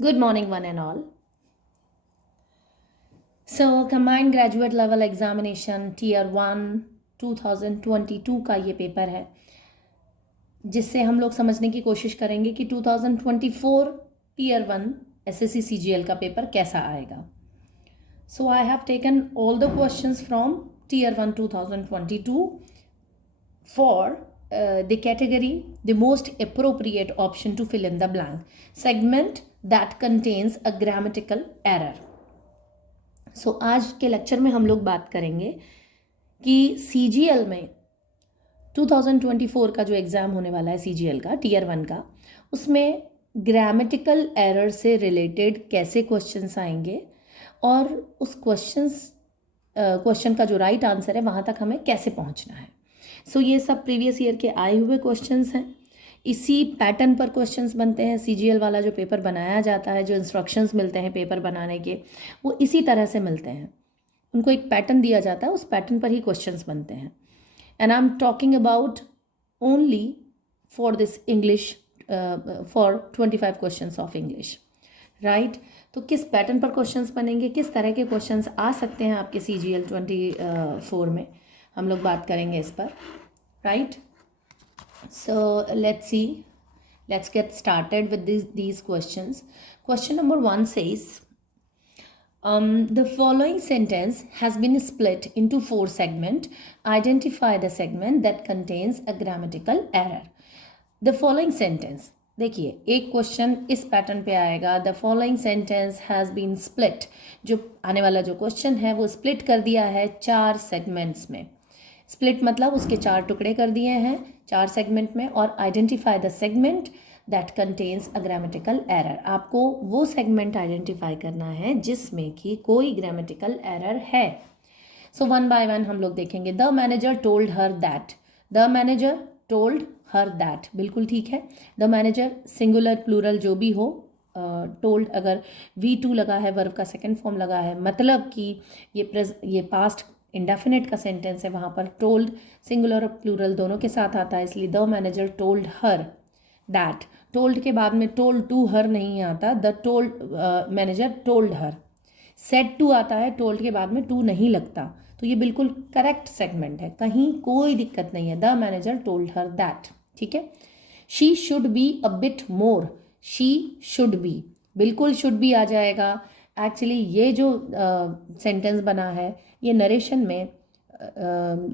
Good morning, one and all. So, Combined Graduate Level Examination Tier 1 2022 का ये paper है, जिससे हम लोग समझने की कोशिश करेंगे कि 2024 Tier 1 SSC CGL का पेपर कैसा आएगा. So, I have taken all the questions from Tier 1 2022 for the category, the most appropriate option to fill in the blank, segment that contains a grammatical error. So आज के lecture में हम लोग बात करेंगे कि CGL में 2024 का जो एग्ज़ाम होने वाला है CGL का Tier 1 का, उसमें ग्रामेटिकल एरर से रिलेटेड कैसे क्वेश्चंस आएंगे और उस क्वेश्चन का जो राइट आंसर है वहाँ तक हमें कैसे पहुँचना है. सो ये सब प्रीवियस ईयर के आए हुए क्वेश्चंस हैं. इसी पैटर्न पर क्वेश्चंस बनते हैं. CGL वाला जो पेपर बनाया जाता है, जो इंस्ट्रक्शंस मिलते हैं पेपर बनाने के, वो इसी तरह से मिलते हैं. उनको एक पैटर्न दिया जाता है, उस पैटर्न पर ही क्वेश्चंस बनते हैं. And I am talking about only for this English, for 25 questions of English, right. तो किस पैटर्न पर क्वेश्चंस बनेंगे, किस तरह के क्वेश्चंस आ सकते हैं आपके CGL 24 में, हम लोग बात करेंगे इस पर, right. So let's get started with these questions. Question number 1 says, the following sentence has been split into 4 segments. Identify the segment that contains a grammatical error. The following sentence, देखिए एक question इस pattern पे आएगा. The following sentence has been split. जो आने वाला जो question है वो स्प्लिट कर दिया है 4 सेगमेंट्स में. स्प्लिट मतलब उसके 4 टुकड़े कर दिए हैं 4 सेगमेंट में. और identify the segment that contains a grammatical error. आपको वो सेगमेंट आइडेंटिफाई करना है जिसमें कि कोई ग्रामेटिकल एरर है. सो वन बाय वन हम लोग देखेंगे. The manager told her that. The manager told her that, बिल्कुल ठीक है. द मैनेजर सिंगुलर प्लूरल जो भी हो, टोल्ड अगर V2 लगा है, वर्ब का सेकेंड फॉर्म लगा है, मतलब कि ये पास्ट इंडेफिनिट का सेंटेंस है, वहाँ पर टोल्ड सिंगुलर और प्लूरल दोनों के साथ आता है. इसलिए the manager told her that. Told के बाद में टोल्ड टू हर नहीं आता. The told manager told her. Said to आता है, टोल्ड के बाद में टू नहीं लगता. तो ये बिल्कुल करेक्ट सेगमेंट है, कहीं कोई दिक्कत नहीं है. The manager told her that, ठीक है. She should be a bit more. She should be, बिल्कुल शुड बी आ जाएगा. एक्चुअली ये जो सेंटेंस बना है ये नरेशन में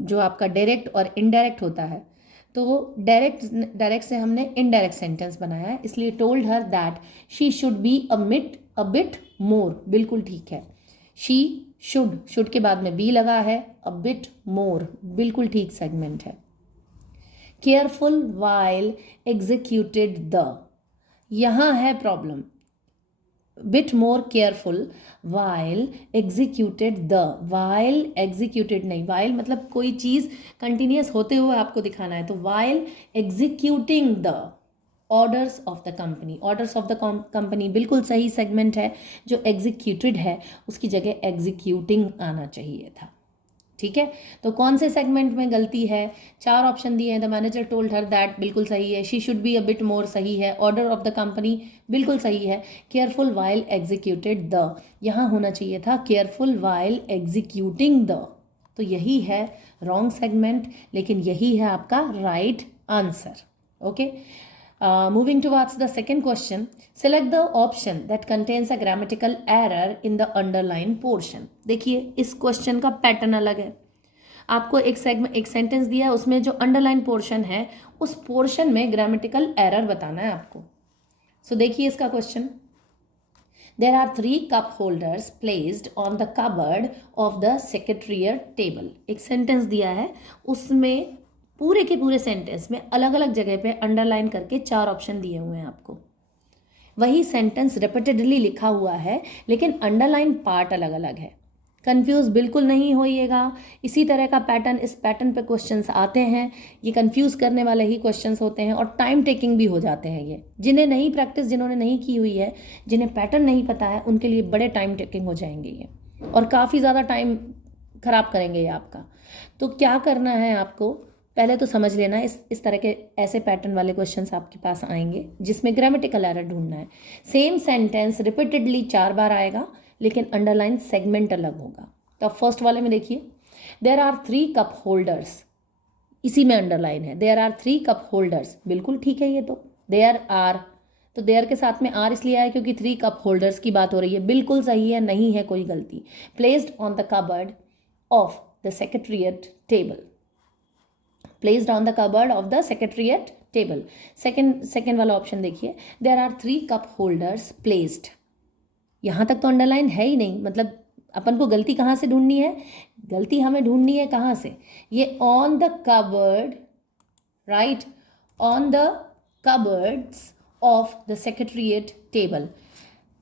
जो आपका डायरेक्ट और इनडायरेक्ट होता है, तो डायरेक्ट से हमने इनडायरेक्ट सेंटेंस बनाया है. इसलिए told her that she should be a bit more, बिल्कुल ठीक है. शी शुड के बाद में बी लगा है, अ बिट मोर, बिल्कुल ठीक सेगमेंट है. केयरफुल वाइल एग्जीक्यूटेड द, यहाँ है problem. bit more careful while executed the. while executed नहीं, while मतलब कोई चीज़ कंटिन्यूस होते हुए आपको दिखाना है, तो while executing the orders of the company. orders of the company बिल्कुल सही सेगमेंट है. जो executed है उसकी जगह executing आना चाहिए था, ठीक है. तो कौन से सेगमेंट में गलती है? 4 ऑप्शन दिए हैं. The manager told her that, बिल्कुल सही है. She should be a bit more, सही है. ऑर्डर ऑफ द कंपनी, बिल्कुल सही है. केयरफुल वाइल एग्जीक्यूटेड द, यहाँ होना चाहिए था केयरफुल वाइल एग्जीक्यूटिंग द. तो यही है रॉन्ग सेगमेंट, लेकिन यही है आपका right answer. Okay, moving towards the second question. Select the option that contains a grammatical error in the underlined portion. देखिए इस क्वेश्चन का पैटर्न अलग है. आपको एक सेंटेंस दिया है, उसमें जो अंडरलाइन पोर्शन है उस पोर्शन में ग्रामेटिकल एरर बताना है आपको. सो देखिए इसका question. There are 3 cup holders placed on the cupboard of the secretariat table. एक सेंटेंस दिया है, उसमें पूरे के पूरे सेंटेंस में अलग अलग जगह पे अंडरलाइन करके 4 ऑप्शन दिए हुए हैं आपको. वही सेंटेंस रिपीटेडली लिखा हुआ है, लेकिन अंडरलाइन पार्ट अलग अलग है. कंफ्यूज बिल्कुल नहीं होइएगा. इसी तरह का पैटर्न, इस पैटर्न पे क्वेश्चंस आते हैं. ये कंफ्यूज करने वाले ही क्वेश्चंस होते हैं और टाइम टेकिंग भी हो जाते हैं. ये जिन्हें नहीं प्रैक्टिस, जिन्होंने नहीं की हुई है, जिन्हें पैटर्न नहीं पता है, उनके लिए बड़े टाइम टेकिंग हो जाएंगे ये, और काफ़ी ज़्यादा टाइम ख़राब करेंगे ये आपका. तो क्या करना है आपको? पहले तो समझ लेना, इस तरह के ऐसे पैटर्न वाले क्वेश्चंस आपके पास आएंगे जिसमें ग्रामेटिकल एरर ढूंढना है। सेम सेंटेंस रिपीटेडली 4 बार आएगा लेकिन अंडरलाइन सेगमेंट अलग होगा। तो फर्स्ट वाले में देखिए, देयर आर 3 कप होल्डर्स, इसी में अंडरलाइन है, देयर आर 3 कप होल्डर्स, बिल्कुल ठीक है ये तो। देयर आर, तो देयर के साथ में आर इसलिए आया क्योंकि 3 कप होल्डर्स की बात हो रही है, बिल्कुल सही है, नहीं है कोई गलती। Placed on the cupboard of the secretariat table, placed on the cupboard of the secretariat table. Second वाला ऑप्शन देखिए, there are 3 cup holders placed, यहाँ तक तो अंडरलाइन है ही नहीं, मतलब अपन को गलती कहाँ से ढूंढनी है, गलती हमें ढूंढनी है कहाँ से, ये on the cupboard, right, on the cupboards of the secretariat table,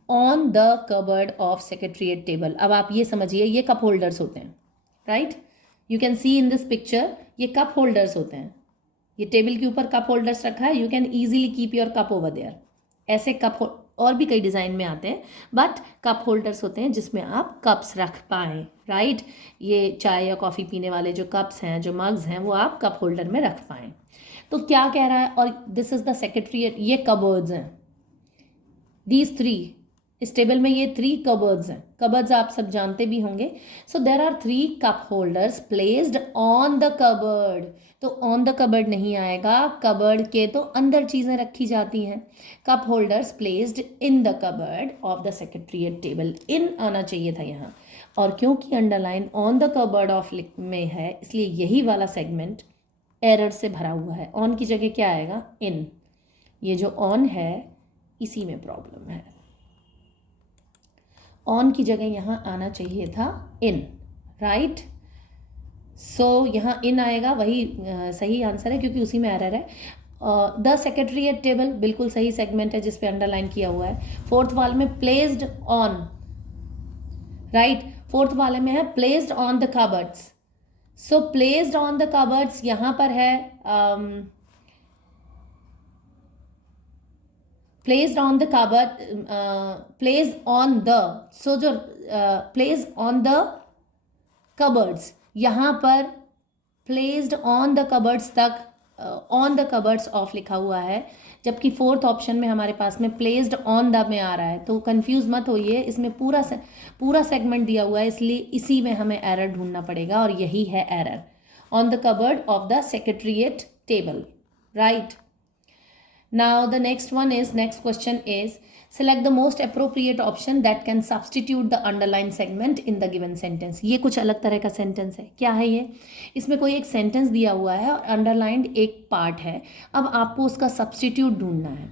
on the cupboard of secretariat table. अब आप ये समझिए, ये कप होल्डर्स होते हैं, right, you can see in this picture, ये कप होल्डर्स होते हैं, ये टेबल के ऊपर कप होल्डर्स रखा है, you can easily keep your cup over there. ऐसे कप और भी कई डिज़ाइन में आते हैं, बट कप होल्डर्स होते हैं जिसमें आप कप्स रख पाएँ, राइट। ये चाय या कॉफ़ी पीने वाले जो कप्स हैं, जो मग्स हैं, वो आप कप होल्डर में रख पाएँ। तो क्या कह रहा है, और दिस इज़ द सेक्रेटरीट, ये कबर्ड्स हैं, दीज 3, इस टेबल में ये 3 कबर्ड्स हैं, कबर्ड्स आप सब जानते भी होंगे। So there are 3 cup holders placed on the cupboard, तो ऑन द कबर्ड नहीं आएगा, कबर्ड के तो अंदर चीज़ें रखी जाती हैं। Cup holders placed in the cupboard of the secretariat table, in आना चाहिए था यहाँ, और क्योंकि underline on the cupboard of में है इसलिए यही वाला सेगमेंट एरर से भरा हुआ है। ऑन की जगह क्या आएगा, इन, ये जो ऑन है इसी में प्रॉब्लम है, ऑन की जगह यहाँ आना चाहिए था इन, राइट। सो यहाँ इन आएगा, वही सही आंसर है क्योंकि उसी में एरर है। द सेक्रेटरीट टेबल बिल्कुल सही सेगमेंट है जिस पे अंडरलाइन किया हुआ है। फोर्थ वाले में प्लेस्ड ऑन, राइट, फोर्थ वाले में है placed on the cupboards, so placed on the cupboards यहाँ पर है placed on the cupboard, place on the, so जो प्लेस ऑन द कबर्ड्स, यहाँ पर प्लेस्ड ऑन द कबर्ड्स तक ऑन द कबर्ड्स ऑफ लिखा हुआ है, जबकि फोर्थ ऑप्शन में हमारे पास में प्लेस्ड ऑन द में आ रहा है। तो कंफ्यूज मत होइए, इसमें पूरा सेगमेंट दिया हुआ है, इसलिए इसी में हमें एरर ढूंढना पड़ेगा, और यही है error, on the cupboard of the secretariat table, right. Now the next question is, select the most appropriate option that can substitute the underlined segment in the given sentence। ये कुछ अलग तरह का सेंटेंस है, क्या है ये, इसमें कोई एक सेंटेंस दिया हुआ है और अंडरलाइंड एक पार्ट है, अब आपको उसका सब्सटीट्यूट ढूंढना है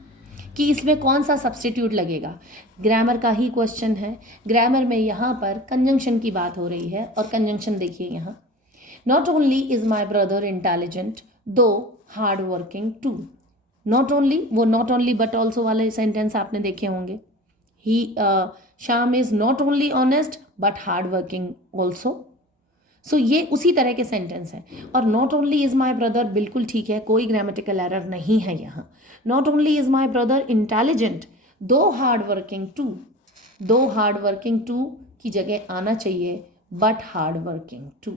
कि इसमें कौन सा सब्सटीट्यूट लगेगा। ग्रामर का ही क्वेश्चन है, ग्रामर में यहाँ पर कंजंक्शन की बात हो रही है, और कंजंक्शन देखिए यहाँ, not only is my brother intelligent though hard working too, not only, वो नॉट ओनली बट ऑल्सो वाले सेंटेंस आपने देखे होंगे। He Shyam is not only honest but hard working also, so ये उसी तरह के सेंटेंस हैं। और not only is my brother बिल्कुल ठीक है, कोई ग्रामेटिकल एरर नहीं है यहाँ। Not only is my brother intelligent though hard working too, though hard working to की जगह आना चाहिए but hard working to,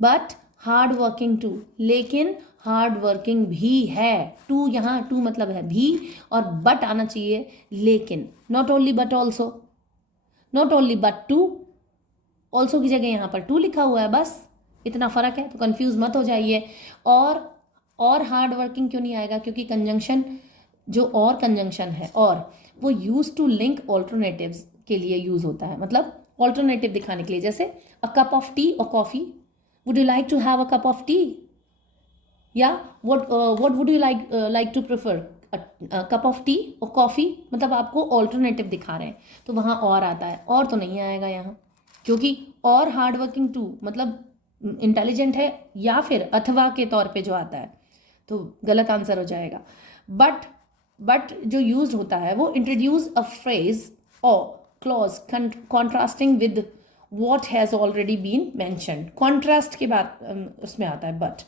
but hard working to, लेकिन हार्ड वर्किंग भी है, टू यहाँ टू मतलब है भी, और बट आना चाहिए लेकिन, not only but also, not only but to, also की जगह यहाँ पर टू लिखा हुआ है, बस इतना फ़र्क है, तो कंफ्यूज मत हो जाइए। और हार्ड वर्किंग क्यों नहीं आएगा, क्योंकि कंजंक्शन जो और कंजंक्शन है और वो यूज टू लिंक ऑल्टरनेटिव्स के लिए यूज़ होता है, मतलब ऑल्टरनेटिव दिखाने के लिए, जैसे अ कप ऑफ टी और coffee, would you like to have a cup of tea, या what would you like to prefer, a cup of tea और कॉफ़ी, मतलब आपको ऑल्टरनेटिव दिखा रहे हैं, तो वहाँ और आता है, और तो नहीं आएगा यहाँ, क्योंकि और हार्ड वर्किंग टू मतलब इंटेलिजेंट है या फिर अथवा के तौर पे जो आता है, तो गलत आंसर हो जाएगा। बट जो यूज होता है वो इंट्रोड्यूस अ फ्रेज और clause contrasting with what has already been mentioned, contrast के बाद उसमें आता है but.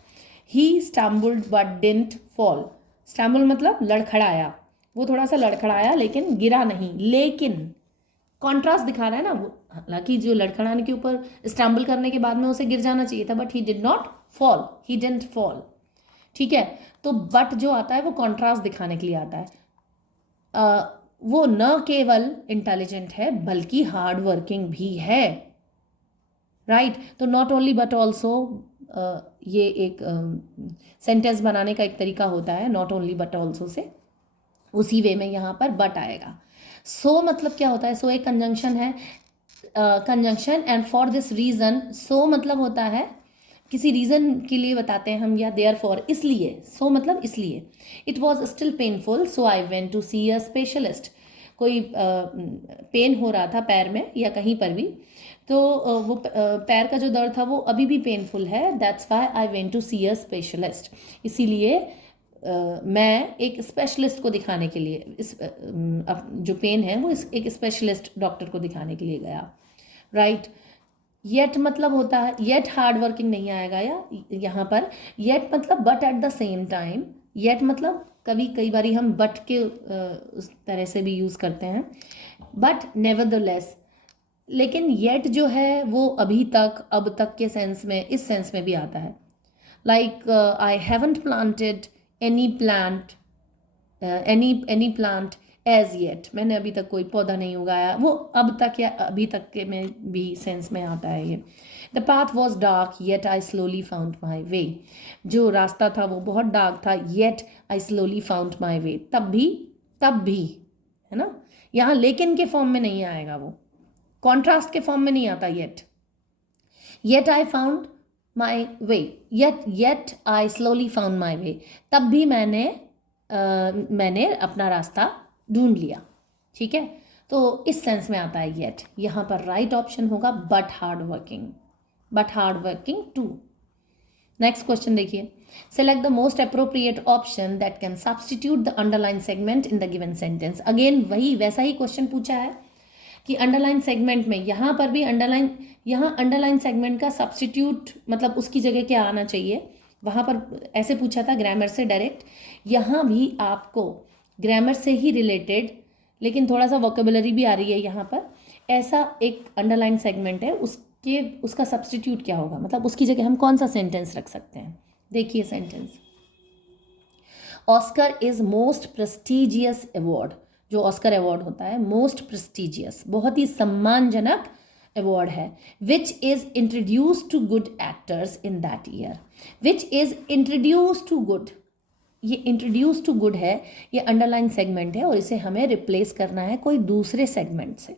He stumbled but didn't fall, stumble मतलब लड़खड़ाया, वो थोड़ा सा लड़खड़ाया लेकिन गिरा नहीं, लेकिन कॉन्ट्रास्ट दिखा रहा है ना वो, हालांकि जो लड़खड़ाने के ऊपर स्टैम्बल करने के बाद में उसे गिर जाना चाहिए था, but he did not fall, he didn't fall, ठीक है। तो बट जो आता है वो कॉन्ट्रास्ट दिखाने के लिए आता है। वो न केवल इंटेलिजेंट है बल्कि हार्ड वर्किंग भी है, राइट। तो नॉट ओनली बट ऑल्सो, ये एक सेंटेंस बनाने का एक तरीका होता है, not only but also say, उसी वे में यहाँ पर बट आएगा। सो मतलब क्या होता है, सो एक कंजंक्शन है, conjunction, and for this reason, so मतलब होता है किसी रीज़न के लिए बताते हैं हम, या देयर फॉर इसलिए, सो मतलब इसलिए। It was still painful so I went to see a specialist, कोई पेन हो रहा था पैर में या कहीं पर भी, तो वो पैर का जो दर्द था वो अभी भी पेनफुल है, that's why I went to see a specialist, इसीलिए मैं एक स्पेशलिस्ट को दिखाने के लिए, इस जो पेन है वो एक स्पेशलिस्ट डॉक्टर को दिखाने के लिए गया, राइट। येट मतलब होता है, येट हार्ड वर्किंग नहीं आएगा या यहाँ पर, येट मतलब but at the same time, yet मतलब कई बारी हम बट के उस तरह से भी यूज़ करते हैं, बट नेवरदलेस, लेकिन येट जो है वो अभी तक, अब तक के सेंस में, इस सेंस में भी आता है, like I haven't planted any plant, any plant as yet, मैंने अभी तक कोई पौधा नहीं उगाया, वो अब तक या अभी तक के में भी सेंस में आता है ये। The path was dark yet I slowly found my way, जो रास्ता था वो बहुत डार्क था, yet I slowly found my way, तब भी, है ना। यहाँ लेकिन के फॉर्म में नहीं आएगा, वो कॉन्ट्रास्ट के फॉर्म में नहीं आता yet I found my way, yet I slowly found my way, तब भी मैंने अपना रास्ता ढूंढ लिया, ठीक है। तो इस सेंस में आता है येट। यहाँ पर राइट ऑप्शन होगा but hard working too. Next question देखिए, select the most appropriate option that can substitute the underline segment in the given sentence. Again वैसा ही क्वेश्चन पूछा है कि अंडरलाइन सेगमेंट में, यहाँ पर भी अंडरलाइन सेगमेंट का सब्सटीट्यूट मतलब उसकी जगह क्या आना चाहिए, वहाँ पर ऐसे पूछा था ग्रामर से डायरेक्ट, यहाँ भी आपको ग्रामर से ही रिलेटेड लेकिन थोड़ा सा वोकेबुलरी भी आ रही है यहाँ पर, ऐसा एक अंडरलाइन सेगमेंट है, उसका सब्सटीट्यूट क्या होगा, मतलब उसकी जगह हम कौन सा सेंटेंस रख सकते हैं। देखिए sentence, Oscar is most prestigious award, जो ऑस्कर अवार्ड होता है मोस्ट प्रेस्टिजियस, बहुत ही सम्मानजनक अवार्ड है, which is introduce to good actors in that year, which is introduce to good, ये इंट्रोड्यूस टू गुड है, ये अंडरलाइन सेगमेंट है और इसे हमें रिप्लेस करना है कोई दूसरे सेगमेंट से,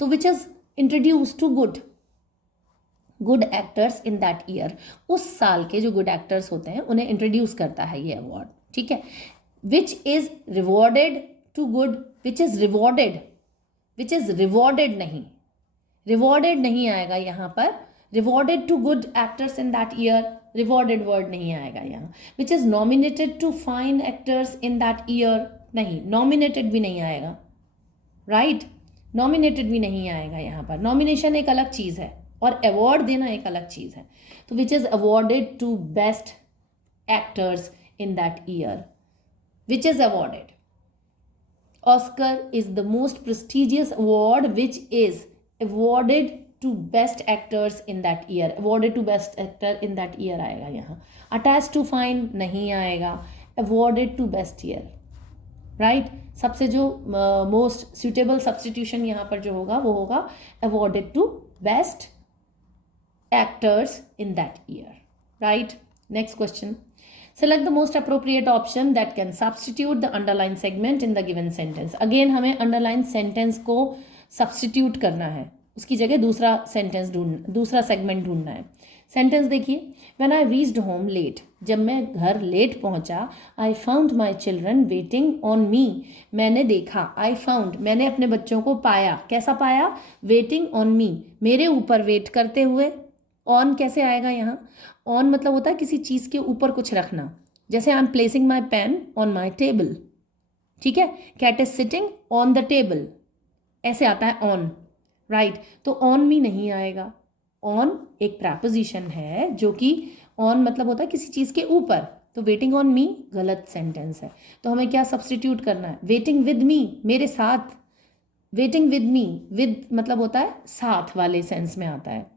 तो which is introduce to good actors in that year, उस साल के जो गुड एक्टर्स होते हैं उन्हें इंट्रोड्यूस करता है ये अवार्ड, ठीक है। Which is rewarded to good, which is rewarded नहीं आएगा यहाँ पर, rewarded to good actors in that year, rewarded word नहीं आएगा यहाँ। Which is nominated to fine actors in that year, नहीं, नॉमिनेटेड भी नहीं आएगा, राइट, नॉमिनेटेड भी नहीं आएगा यहाँ पर, नॉमिनेशन एक अलग चीज़ है और अवार्ड देना एक अलग चीज़ है। तो which is awarded to best actors in that year, which is awarded, Oscar is the most prestigious award which is awarded to best actors in that year, awarded to best actor in that year आएगा यहाँ, attached to fine नहीं आएगा, awarded to best year, right। सबसे जो most suitable substitution यहाँ पर जो होगा वो होगा awarded to best actors in that year, right। Next question, select the most appropriate option that can substitute the underlined segment in the given sentence। Again हमें underlined sentence को substitute करना है, उसकी जगह दूसरा सेगमेंट ढूंढना है। सेंटेंस देखिए, when I reached home late, जब मैं घर लेट पहुंचा, I found my children waiting on me, मैंने देखा, I found मैंने अपने बच्चों को पाया, कैसा पाया, waiting on me, मेरे ऊपर वेट करते हुए। ऑन कैसे आएगा यहाँ, ऑन मतलब होता है किसी चीज़ के ऊपर कुछ रखना, जैसे I am placing my pen on my table, ठीक है, cat is sitting on the table, ऐसे आता है ऑन, राइट। तो ऑन मी नहीं आएगा, ऑन एक प्रपोजिशन है जो कि ऑन मतलब होता है किसी चीज़ के ऊपर, तो वेटिंग ऑन मी गलत सेंटेंस है, तो हमें क्या सब्सटीट्यूट करना है, वेटिंग विद मी, मेरे साथ, वेटिंग विद मी, विद मतलब होता है साथ वाले सेंस में आता है,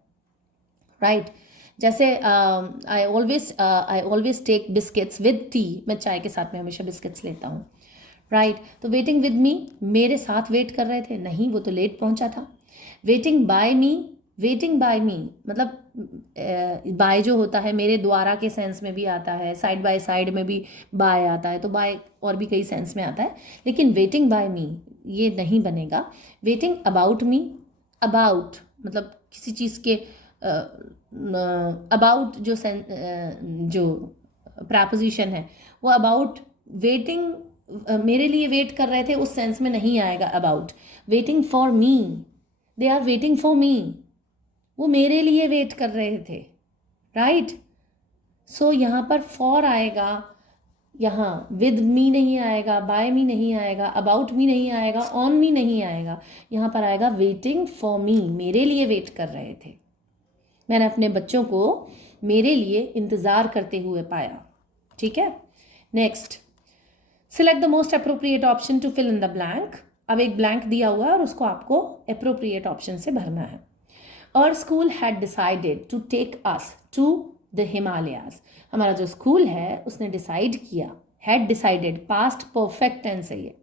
राइट। जैसे I always take biscuits with tea, मैं चाय के साथ में हमेशा बिस्किट्स लेता हूँ, राइट। तो वेटिंग विद मी, मेरे साथ वेट कर रहे थे, नहीं वो तो लेट पहुंचा था। वेटिंग बाय मी, वेटिंग बाय मी मतलब बाय जो होता है मेरे द्वारा के सेंस में भी आता है, साइड बाय साइड में भी बाय आता है, तो बाय और भी कई सेंस में आता है, लेकिन वेटिंग बाय मी ये नहीं बनेगा। वेटिंग अबाउट मी, अबाउट मतलब किसी चीज़ के अबाउट जो जो प्रपोजिशन है वो अबाउट, वेटिंग मेरे लिए वेट कर रहे थे उस सेंस में नहीं आएगा about. Waiting for me, they are waiting for me, वो मेरे लिए वेट कर रहे थे, राइट। सो यहाँ पर फॉर आएगा, यहाँ विद मी नहीं आएगा, बाय मी नहीं आएगा, अबाउट मी नहीं आएगा, ऑन मी नहीं आएगा, यहाँ पर आएगा वेटिंग फॉर मी, मेरे लिए वेट कर रहे थे। मैंने अपने बच्चों को मेरे लिए इंतज़ार करते हुए पाया, ठीक है। Next, select the most appropriate option to fill in the blank. अब एक ब्लैंक दिया हुआ है और उसको आपको अप्रोप्रिएट ऑप्शन से भरना है। Our school had decided to take us to the Himalayas. हमारा जो स्कूल है उसने डिसाइड किया, had decided, past perfect tense है ये,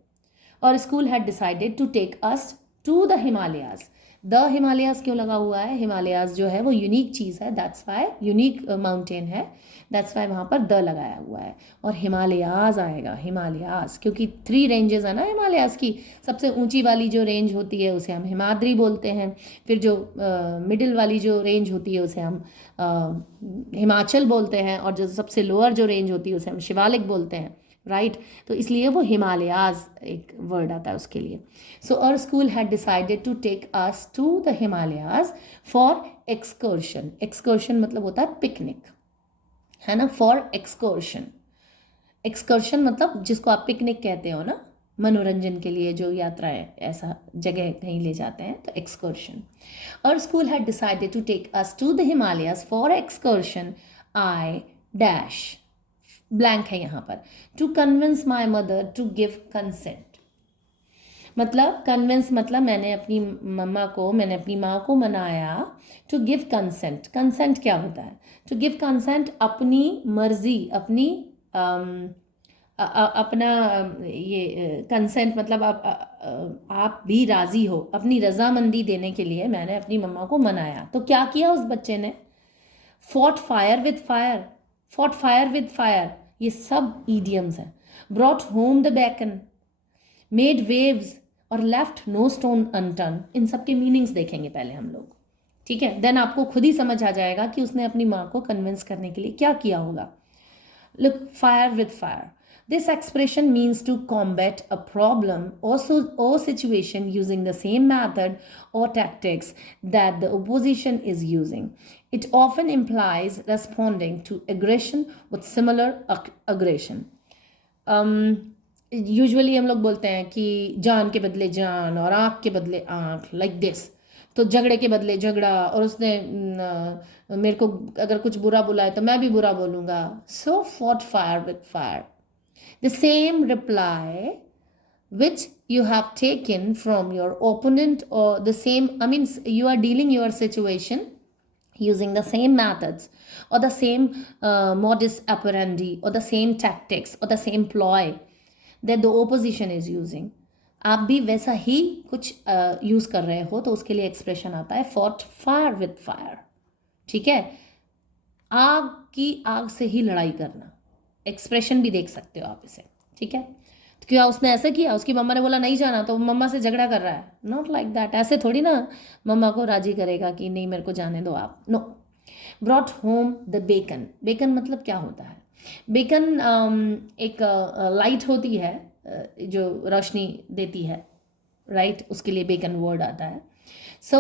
और school had decided to take us to the Himalayas. The Himalayas क्यों लगा हुआ है? हिमालयाज जो है वो यूनिक चीज़ है, दैट्स वाई, यूनिक माउंटेन है, दैट्स वाई वहाँ पर द लगाया हुआ है, और हिमालयाज आएगा, हिमालयाज, क्योंकि 3 रेंजेस है ना हिमालयाज की। सबसे ऊंची वाली जो रेंज होती है उसे हम हिमाद्री बोलते हैं, फिर जो मिडिल वाली जो रेंज होती है उसे हम हिमाचल बोलते हैं, और जो सबसे लोअर जो रेंज होती है उसे हम शिवालिक बोलते हैं, राइट। तो इसलिए वो हिमालयाज एक वर्ड आता है उसके लिए। So our school had decided to take us to the Himalayas for excursion. Excursion मतलब होता है पिकनिक, है ना, फॉर एक्सकर्शन। एक्सकर्शन मतलब जिसको आप पिकनिक कहते हो ना, मनोरंजन के लिए जो यात्राएं ऐसा जगह कहीं ले जाते हैं, तो excursion. Our school had decided to take us to the Himalayas for excursion, I dash, blank है यहाँ पर, to convince my mother to give consent. मतलब कन्विंस मतलब मैंने अपनी माँ को मनाया, टू गिव कंसेंट। कंसेंट क्या होता है? टू गिव कंसेंट अपनी मर्जी, अपनी अपना ये कंसेंट मतलब आप भी राज़ी हो, अपनी रजामंदी देने के लिए मैंने अपनी मम्मा को मनाया। तो क्या किया उस बच्चे ने? Fought fire with fire, fought fire with fire, ये सब ईडियम्स हैं। Brought home the bacon, made waves और लेफ्ट नो स्टोन अनटर्न, इन सब के मीनिंग्स देखेंगे पहले हम लोग, ठीक है। देन आपको खुद ही समझ आ जाएगा कि उसने अपनी माँ को कन्विंस करने के लिए क्या किया होगा। Look, fire with fire, this expression means to combat a problem or situation using the same method or tactics that the opposition is using. It often implies responding to aggression with similar aggression. Usually हम लोग बोलते हैं कि जान के बदले जान और आँख के बदले आँख, लाइक दिस। तो झगड़े के बदले झगड़ा, और उसने मेरे को अगर कुछ बुरा बुलाए तो मैं भी बुरा बोलूँगा। So fought fire with fire, the same reply which you have taken from your opponent, or the same, I mean, you are dealing your situation using the same methods or the same modus operandi or the same tactics or the same ploy that the opposition is using. आप भी वैसा ही कुछ use कर रहे हो, तो उसके लिए एक्सप्रेशन आता है फॉट फायर विद फायर, ठीक है। आग की आग से ही लड़ाई करना, एक्सप्रेशन भी देख सकते हो आप इसे, ठीक है। तो क्या उसने ऐसा किया, उसकी मम्मा ने बोला नहीं जाना तो मम्मा से झगड़ा कर रहा है? नॉट लाइक दैट, ऐसे थोड़ी ना मम्मा को राजी करेगा कि नहीं मेरे को जाने दो आप, no. Brought home the bacon, bacon मतलब क्या होता है? बेकन एक लाइट होती है जो रोशनी देती है, राइट, उसके लिए बेकन वर्ड आता है। So,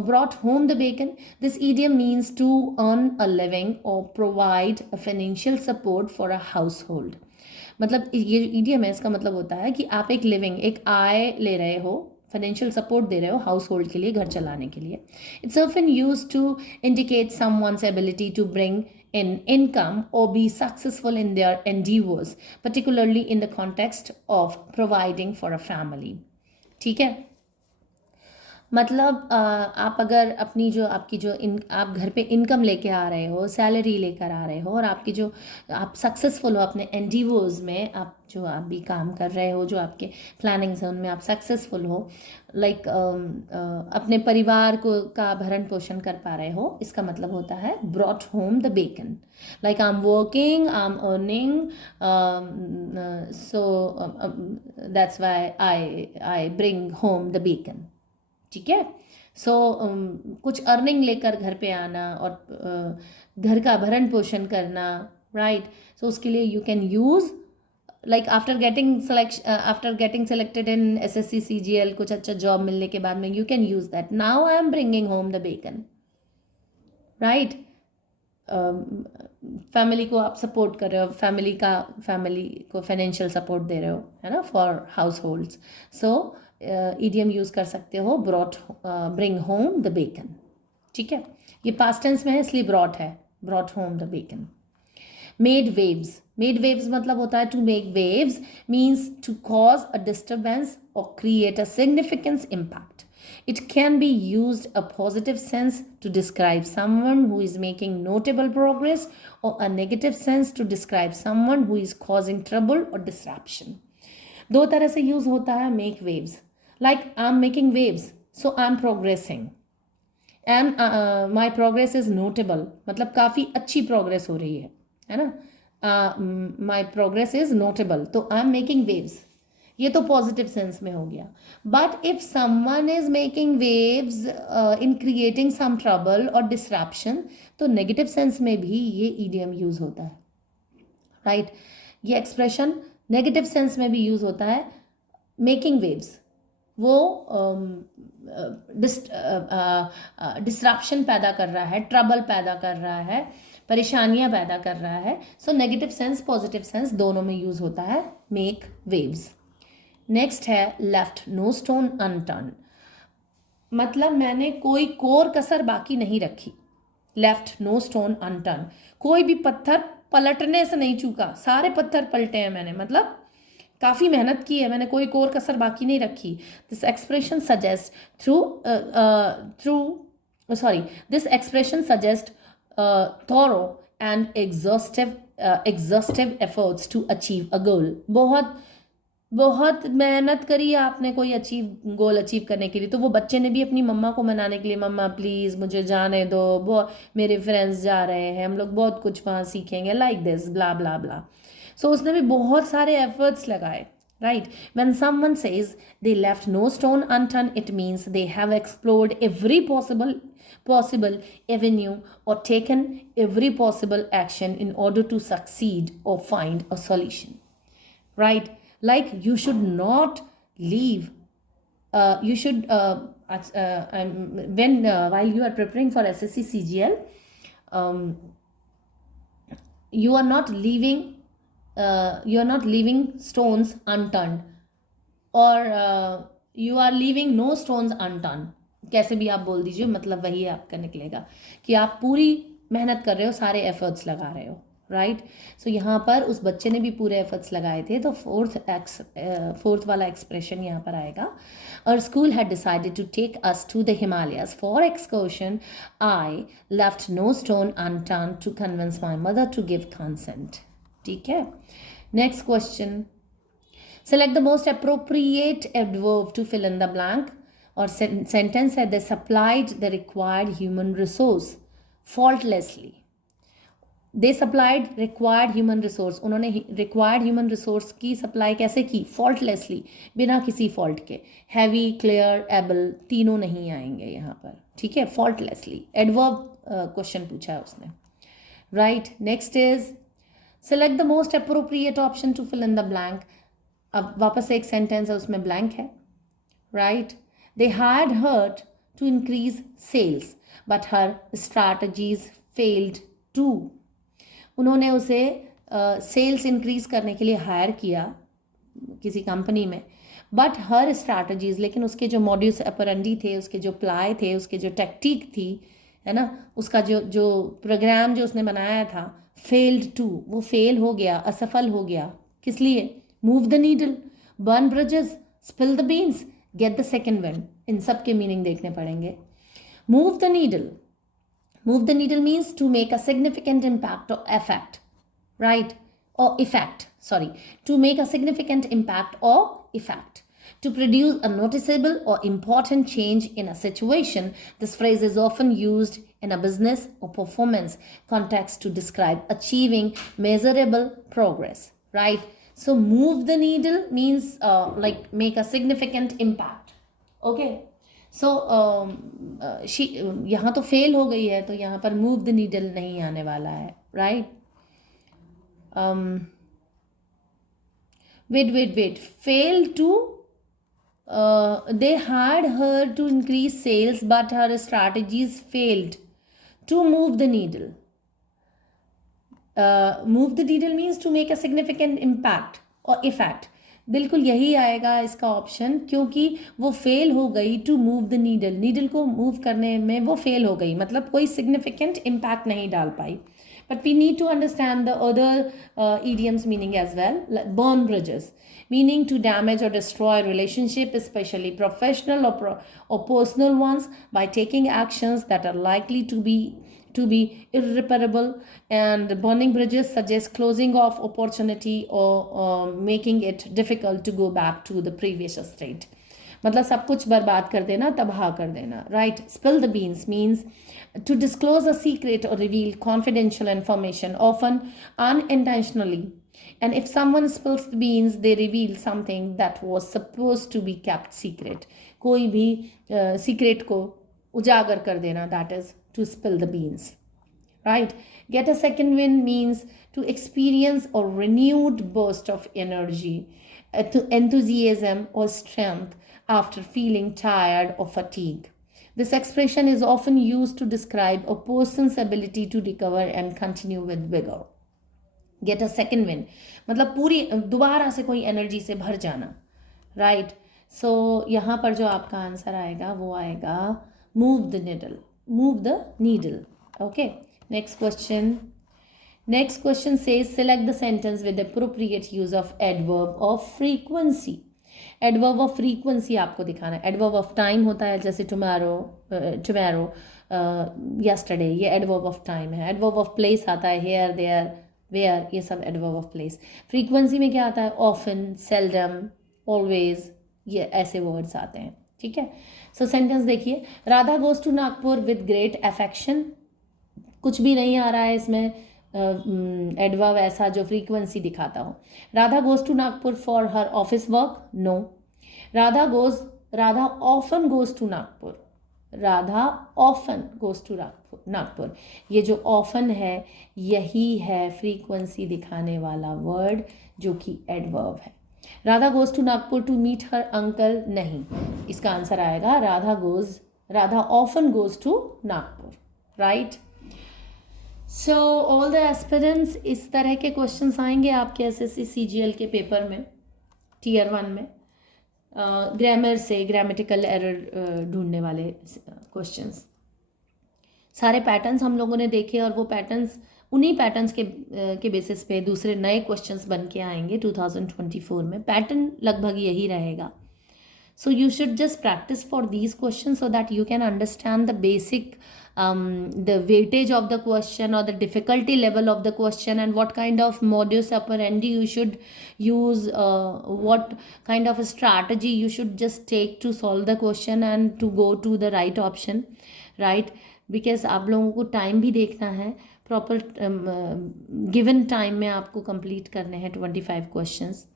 brought home the bacon. This idiom means to earn a living or provide a financial support for a household. मतलब ये idiom है, इसका मतलब होता है कि आप एक लिविंग, एक आय ले रहे हो, फाइनेंशियल सपोर्ट दे रहे हो हाउस होल्ड के लिए, घर चलाने के लिए। It's often used to indicate someone's ability to bring in income or be successful in their endeavors, particularly in the context of providing for a family. ठीक है। मतलब आप अगर अपनी जो आपकी जो आप घर पे इनकम लेके आ रहे हो, सैलरी लेकर आ रहे हो, और आपकी जो आप सक्सेसफुल हो अपने एंडीवर्स में, आप जो आप भी काम कर रहे हो, जो आपके प्लानिंग्स हैं उनमें आप सक्सेसफुल हो, लाइक अपने परिवार को का भरण पोषण कर पा रहे हो, इसका मतलब होता है brought home the bacon. Like I am working, I am earning, so that's why I bring home the bacon. ठीक है. सो कुछ अर्निंग लेकर घर पे आना और घर का भरण पोषण करना, राइट. सो उसके लिए you can use, like after getting selected in SSC CGL, कुछ अच्छा जॉब मिलने के बाद में you can use that. Now I am bringing home the bacon, right. Family को आप सपोर्ट कर रहे हो, फैमिली को फाइनेंशियल सपोर्ट दे रहे हो, है ना, for house holds. So EDM use कर सकते हो, ब्रिंग होम द बेकन. ठीक है. ये पास्ट टेंस में है इसलिए ब्रॉट है, brought home the bacon. Made waves मतलब होता है to make waves means to cause a disturbance or create a significance impact. It can be used a positive sense to describe someone who is making notable progress, or a negative sense to describe someone who is causing trouble or disruption. दो तरह से use होता है make waves. Like I'm making waves, so I'm progressing. And my progress is notable, मतलब काफ़ी अच्छी progress हो रही है ना. My progress is notable, तो I'm making waves. ये तो पॉजिटिव सेंस में हो गया. But if someone is making waves in creating some trouble और डिस्ट्रैप्शन, तो नेगेटिव सेंस में भी ये ईडियम यूज होता है, राइट. ये एक्सप्रेशन नेगेटिव सेंस में भी यूज होता है. मेकिंग वेव्स वो डिस्ट्रैप्शन पैदा कर रहा है, ट्रबल पैदा कर रहा है, परेशानियां पैदा कर रहा है. So negative sense positive sense दोनों में यूज होता है मेक वेव्स. नेक्स्ट है लेफ्ट नो स्टोन अनटर्न. मतलब मैंने कोई कोर कसर बाकी नहीं रखी. लेफ्ट नो स्टोन अनटर्न, कोई भी पत्थर पलटने से नहीं चूका, सारे पत्थर पलटे हैं मैंने, मतलब काफ़ी मेहनत की है मैंने, कोई कोर कसर बाकी नहीं रखी. This expression suggest this expression suggest thorough and exhaustive efforts to achieve a goal. बहुत मेहनत करी है आपने कोई गोल अचीव करने के लिए. तो वो बच्चे ने भी अपनी मम्मा को मनाने के लिए, मम्मा प्लीज़ मुझे जाने दो, मेरे फ्रेंड्स जा रहे हैं, हम लोग बहुत कुछ वहाँ सीखेंगे, लाइक दिस ब्ला ब्ला ब्ला. सो उसने भी बहुत सारे एफर्ट्स लगाए, right. When someone says they left no stone unturn, it means they have explored every possible avenue or taken every possible action in order to succeed or find a solution, right. Like you should not leave, you should while you are preparing for SSC CGL, you are not leaving stones unturned, or you are leaving no stones unturned. कैसे भी आप बोल दीजिए, मतलब वही आपका निकलेगा कि आप पूरी मेहनत कर रहे हो, सारे एफर्ट्स लगा रहे हो, राइट. सो यहाँ पर उस बच्चे ने भी पूरे एफर्ट्स लगाए थे, तो फोर्थ वाला एक्सप्रेशन यहाँ पर आएगा. और school had decided to take us to the Himalayas for excursion, I left no stone unturned to convince my mother to give consent. ठीक है. Next question, select the most appropriate adverb to fill in the blank. और sentence है, they supplied the required human resource faultlessly. They supplied required human resource, उन्होंने required human resource की supply कैसे की, faultlessly, बिना किसी फॉल्ट के. Heavy, clear, able तीनों नहीं आएंगे यहाँ पर, ठीक है. faultlessly adverb क्वेश्चन पूछा है उसने, right. Next is select the most appropriate option to fill in the blank. अब वापस एक सेंटेंस है उसमें ब्लैंक है, right. They hired her to increase sales, but her strategies failed too. उन्होंने उसे सेल्स इंक्रीज करने के लिए हायर किया किसी कंपनी में, बट हर स्ट्रैटेजीज, लेकिन उसके जो मॉड्यूस ऑपरेंडी थे, उसके जो प्लाई थे, उसके जो टेक्टिक थी, है ना, उसका जो प्रोग्राम जो उसने बनाया था, फेल्ड टू, वो फेल हो गया, असफल हो गया. किस लिए? Move the needle, burn bridges, spill the beans, get the second win, इन सब के मीनिंग देखने पड़ेंगे. Move the needle. Move the needle means to make a significant impact or effect, right? Or effect, sorry. To make a significant impact or effect. To produce a noticeable or important change in a situation. This phrase is often used in a business or performance context to describe achieving measurable progress, right? So move the needle means like make a significant impact. Okay. सो यहाँ तो fail हो गई है, तो यहाँ पर move the needle नहीं आने वाला है, right. Wait fail to, they hired her to increase sales but her strategies failed to move the needle. Move the needle means to make a significant impact और इफेक्ट. बिल्कुल यही आएगा इसका option, क्योंकि वो फेल हो गई to move the needle. Needle को मूव करने में वो फेल हो गई, मतलब कोई सिग्निफिकेंट इम्पैक्ट नहीं डाल पाई. But we need to understand the other idioms meaning as well. Burn bridges, meaning to damage or destroy relationship, especially professional or personal ones, by taking actions that are likely to be irreparable. And burning bridges suggest closing off opportunity or making it difficult to go back to the previous state. मतलब सब कुछ बर्बाद कर देना, तबाह कर देना, right? Spill the beans means to disclose a secret or reveal confidential information, often unintentionally. And if someone spills the beans, they reveal something that was supposed to be kept secret. कोई भी secret को उजागर कर देना, that is to spill the beans, right? Get a second win means to experience a renewed burst of energy, enthusiasm or strength after feeling tired or fatigued. This expression is often used to describe a person's ability to recover and continue with vigor. Get a second win मतलब पूरी दोबारा से कोई energy से भर जाना, right. सो यहाँ पर जो आपका आंसर आएगा वो आएगा move the needle. Move the needle. Okay. Next question says select the sentence with appropriate use of adverb of frequency. Adverb of frequency आपको दिखाना है. एडवर्ब ऑफ टाइम होता है, जैसे टुमारो, यस्टरडे, ये एडवर्ब ऑफ टाइम है. Adverb of place आता है, हेयर, देयर, वेयर, ये सब एडवर्ब ऑफ प्लेस. फ्रीक्वेंसी में क्या आता है? ऑफन, सेल्डम, ऑलवेज, ये ऐसे वर्ड्स आते हैं, ठीक है. सो सेंटेंस देखिए. Radha goes to Nagpur with great affection. कुछ भी नहीं आ रहा है इसमें एडवर्ब ऐसा जो फ्रीक्वेंसी दिखाता हो. Radha goes to Nagpur for her office work. No. Radha often goes to Nagpur. Radha often goes to Nagpur. ये जो ऑफन है यही है फ्रीक्वेंसी दिखाने वाला वर्ड जो कि एडवर्ब है. Radha goes to Nagpur to meet her uncle. नहीं, इसका आंसर आएगा Radha often goes to Nagpur, right. So all the aspirants, इस तरह के क्वेश्चंस आएंगे आपके एसएससी सीजीएल के पेपर में, टियर 1 में. ग्रामर से ग्रामेटिकल एरर ढूंढने वाले क्वेश्चंस. सारे पैटर्न्स हम लोगों ने देखे और वो पैटर्न्स, उन्हीं पैटर्न्स के बेसिस पे दूसरे नए क्वेश्चंस बन के आएंगे 2024 में. पैटर्न लगभग यही रहेगा. So you should just practice for these questions so that you can understand the basic, the weightage of the question or the difficulty level of the question, and what kind of modus operandi you should use, what kind of a strategy you should just take to solve the question and to go to the right option, right? Because आप लोगों को time भी देखना है. Proper given time में आपको complete करने हैं 25 क्वेश्चंस,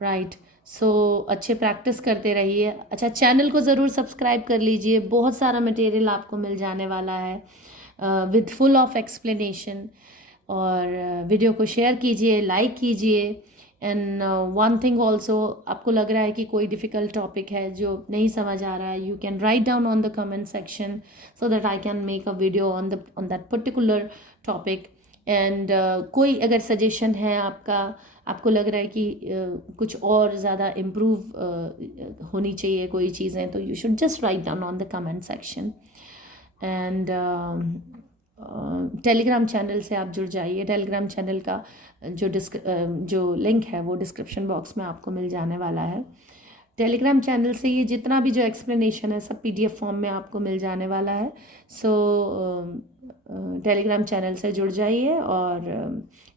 राइट. सो अच्छे प्रैक्टिस करते रहिए. अच्छा, चैनल को ज़रूर सब्सक्राइब कर लीजिए. बहुत सारा मटेरियल आपको मिल जाने वाला है विद फुल ऑफ एक्सप्लेनेशन. और वीडियो को शेयर कीजिए, लाइक कीजिए. एंड वन थिंग ऑल्सो, आपको लग रहा है कि कोई डिफ़िकल्ट टॉपिक है जो नहीं समझ आ रहा है, you can write down on the comment section so that I can make a video on that particular topic. And कोई अगर सजेशन है आपको लग रहा है कि कुछ और ज़्यादा इम्प्रूव होनी चाहिए कोई चीज़ें, तो you should just write down on the comment section. And Telegram channel से आप जुड़ जाइए. टेलीग्राम चैनल का जो लिंक है वो डिस्क्रिप्शन बॉक्स में आपको मिल जाने वाला है. टेलीग्राम चैनल से ये जितना भी जो एक्सप्लेनेशन है सब पीडीएफ फॉर्म में आपको मिल जाने वाला है। सो टेलीग्राम चैनल से जुड़ जाइए और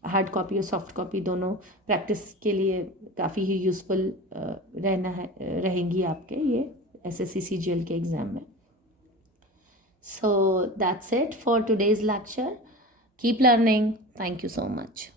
हार्ड कॉपी और सॉफ्ट कॉपी दोनों प्रैक्टिस के लिए काफ़ी ही यूज़फुल रहेंगी आपके ये एसएससी सीजीएल के एग्ज़ाम में। So that's it for today's lecture. Keep learning. Thank you so much.